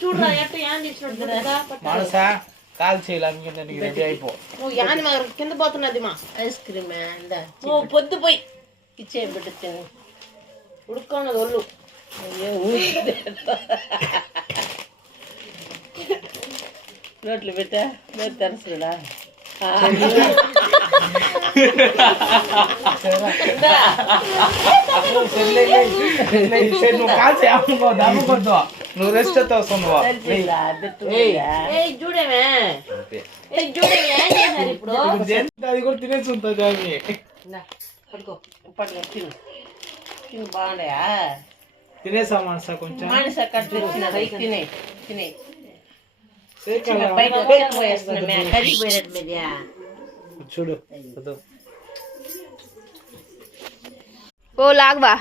చూడరా ఎట్ట యాన్ చేసినట్టు మనసా కాల్ చేయాలి రెడీ అయిపో నువ్వు యాని మా కింద పోతున్నది మా ఐస్ క్రీమ్ ఓ పొద్దు పోయి ఇచ్చే బిడ్డ తిని ఉడుకున్నది ఒళ్ళు నోట్లు పెట్టా నోరు తెరచుడా నువ్వు కాల్చి అమ్ముకోద్దు నువ్వు రెస్ట్ వస్తున్నావా చూడేమే ఇప్పుడు అది కూడా తినేసి ఉంటుంది అని పడుకో పడుకో తిను తిను బాగున్నాయా తినేసా మనసా కొంచెం మనసా కట్ తినే తినే చూడు ఓ లాగవా